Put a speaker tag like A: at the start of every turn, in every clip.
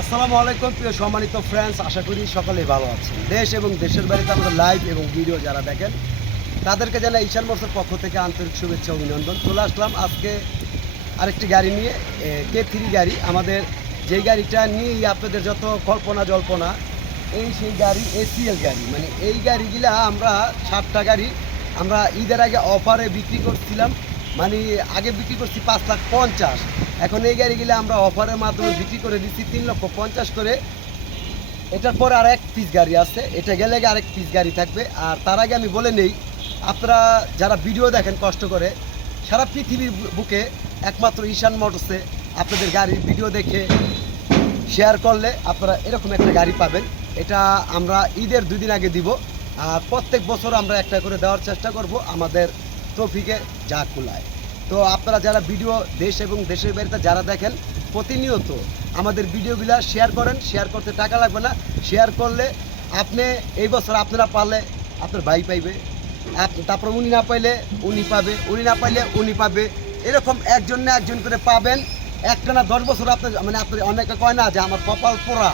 A: আসসালামু আলাইকুম, প্রিয় সম্মানিত ফ্রেন্ডস আশা করি সকলেই ভালো আছেন। দেশ এবং দেশের বাড়িতে আমাদের লাইভ এবং ভিডিও যারা দেখেন, তাদেরকে জানাই ঈশান মোর্চার পক্ষ থেকে আন্তরিক শুভেচ্ছা অভিনন্দন। চলে আসলাম আজকে আরেকটি গাড়ি নিয়ে কে থ্রি গাড়ি। আমাদের যেই গাড়িটা নিয়েই আপনাদের যত কল্পনা জল্পনা, এই সেই গাড়ি এসিএল গাড়ি। মানে এই গাড়িগুলা আমরা সাতটা গাড়ি আমরা ঈদের আগে অফারে বিক্রি করছিলাম। মানে আগে বিক্রি করছি পাঁচ লাখ পঞ্চাশ। এখন এই গাড়িগুলো আমরা অফারের মাধ্যমে বিক্রি করে দিচ্ছি তিন লক্ষ পঞ্চাশ করে। এটার পরে আর এক পিস গাড়ি আছে। এটা গেলে আরেক পিস গাড়ি থাকবে। আর তার আগে আমি বলে নেই, আপনারা যারা ভিডিও দেখেন কষ্ট করে, সারা পৃথিবীর বুকে একমাত্র ঈশান মোটরসে আপনাদের গাড়ির ভিডিও দেখে শেয়ার করলে আপনারা এরকম একটা গাড়ি পাবেন। এটা আমরা ঈদের দুই দিন আগে দিব। আর প্রত্যেক বছর আমরা একটা করে দেওয়ার চেষ্টা করব আমাদের ট্রফিকে যা কুলায়। তো আপনারা যারা ভিডিও দেশ এবং দেশের বাড়িতে যারা দেখেন, প্রতিনিয়ত আমাদের ভিডিওগুলো শেয়ার করেন শেয়ার করতে টাকা লাগবে না। শেয়ার করলে আপনি এই বছর আপনারা পারলে আপনার ভাই পাইবে তারপর উনি না পাইলে উনি পাবে, উনি না পাইলে উনি পাবে। এরকম একজন না একজন করে পাবেন। একটা না দশ বছর আপনার মানে আপনার অনেকে কয় না যে আমার কপাল পোড়া।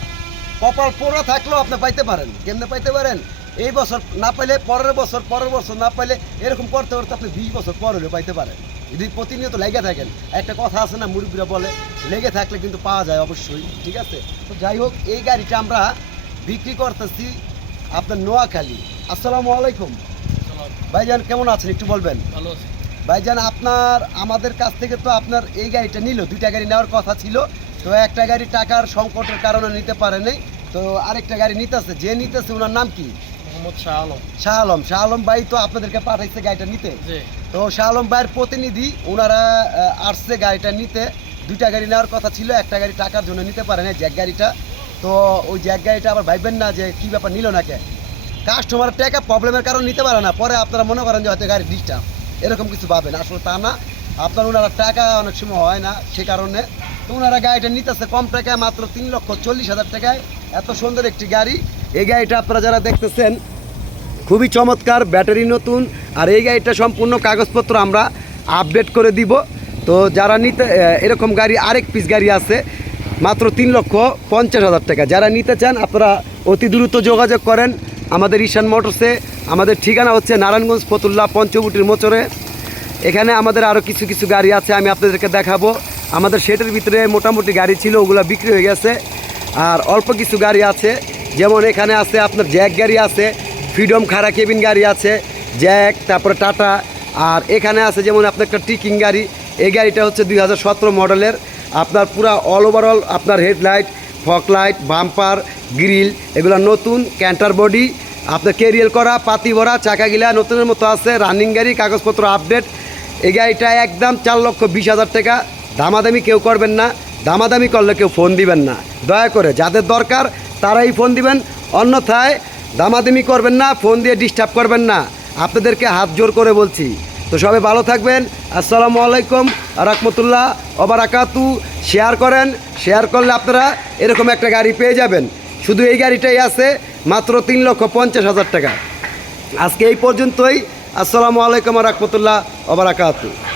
A: কপাল পোড়া থাকলেও আপনি পাইতে পারেন। কেমনে পাইতে পারেন? এই বছর না পাইলে পরের বছর পরের বছর না পাইলে এরকম করতে করতে আপনি বিশ বছর পর পাইতে পারেন। যদি প্রতিনিয়ত লেগে থাকেন একটা কথা আছে না মুরব্বীরা বলে লেগে থাকলে কিন্তু পাওয়া যায় অবশ্যই ঠিক আছে? তো যাই হোক এই গাড়িটা আমরা বিক্রি করতেছি আপনার নোয়াখালী। আসসালামু আলাইকুম। ভাইজান কেমন আছেন? একটু বলবেন।
B: ভালো আছে।
A: ভাইজান আপনার আমাদের কাছ থেকে তো আপনার এই গাড়িটা নিল দুইটা গাড়ি নেওয়ার কথা ছিল তো একটা গাড়ি টাকার সংকটের কারণে নিতে পারে নাই তো আরেকটা গাড়ি নিতেছে যে নিতেছে ওনার নাম কি?
B: মোহাম্মদ শাহ আলম।
A: শাহ আলম শাহ আলম ভাই তো আপনাদেরকে পাঠাইছে গাড়িটা নিতে। তো শাহ আলম ভাইয়ের প্রতিনিধি ওনারা আসছে গাড়িটা নিতে। দুইটা গাড়ি নেওয়ার কথা ছিল একটা গাড়ি টাকার জন্য নিতে পারে না জ্যাক গাড়িটা। তো ওই জ্যাক গাড়িটা আবার ভাববেন না যে কি ব্যাপার নিল না কে কাস্টমার টাকা প্রবলেমের কারণে নিতে পারে না। পরে আপনারা মনে করেন যে হয়তো গাড়ি ডিস্টার্ব এরকম কিছু পাবেন আসলে তা না। আপনার ওনারা টাকা অনেক সময় হয় না সে কারণে। তো ওনারা গাড়িটা নিতেছে কম টাকায় মাত্র তিন লক্ষ চল্লিশ হাজার টাকায়। এত সুন্দর একটি গাড়ি। এই গাড়িটা আপনারা যারা দেখতেছেন খুবই চমৎকার, ব্যাটারি নতুন, আর এই গাড়িটা সম্পূর্ণ কাগজপত্র আমরা আপডেট করে দিব। তো যারা নিতে এরকম গাড়ি, আরেক পিস গাড়ি আছে, মাত্র তিন লক্ষ পঞ্চাশ হাজার টাকা। যারা নিতে চান, আপনারা অতি দ্রুত যোগাযোগ করেন। আমাদের ঈশান মোটরসে, আমাদের ঠিকানা হচ্ছে নারায়ণগঞ্জ ফতুল্লা পঞ্চবুটির মোচরে এখানে আমাদের আরও কিছু কিছু গাড়ি আছে, আমি আপনাদেরকে দেখাবো। আমাদের শেডের ভিতরে মোটামুটি গাড়ি ছিল, ওগুলো বিক্রি হয়ে গেছে। আর অল্প কিছু গাড়ি আছে, যেমন এখানে আছে আপনার জ্যাক গাড়ি আছে ফ্রিডম খারা কেবিন গাড়ি আছে, জ্যাক, তারপরে টাটা, আর এখানে আছে যেমন আপনার একটা টিকিং গাড়ি, এই গাড়িটা হচ্ছে দুই হাজার সতেরো মডেলের। আপনার পুরা অল ওভারঅল আপনার headlight fog light, bumper, grille, এগুলো নতুন, ক্যান্টার বডি আপনার কেরিয়াল করা, পাতি ভরা, চাকাগুলা নতুনের মতো আছে, রানিং গাড়ি, কাগজপত্র আপডেট এই গাড়িটা একদম চার লক্ষ বিশ হাজার টাকা। দামাদামি কেউ করবেন না, দামাদামি করলে কেউ ফোন দিবেন না। দয়া করে যাদের দরকার তারাই ফোন দিবেন। অন্যথায় দামাদামি করবেন না, ফোন দিয়ে ডিস্টার্ব করবেন না। আপনাদেরকে হাত জোর করে বলছি। তো সবাই ভালো থাকবেন। আসসালামু আলাইকুম, রহমতুল্লাহ ওবারাকাতু শেয়ার করেন, শেয়ার করলে আপনারা এরকম একটা গাড়ি পেয়ে যাবেন। শুধু এই গাড়িটাই আছে, মাত্র তিন লক্ষ পঞ্চাশ হাজার টাকা। আজকে এই পর্যন্তই। আসসালামু আলাইকুম রহমতুল্লাহ ওবারাকাতু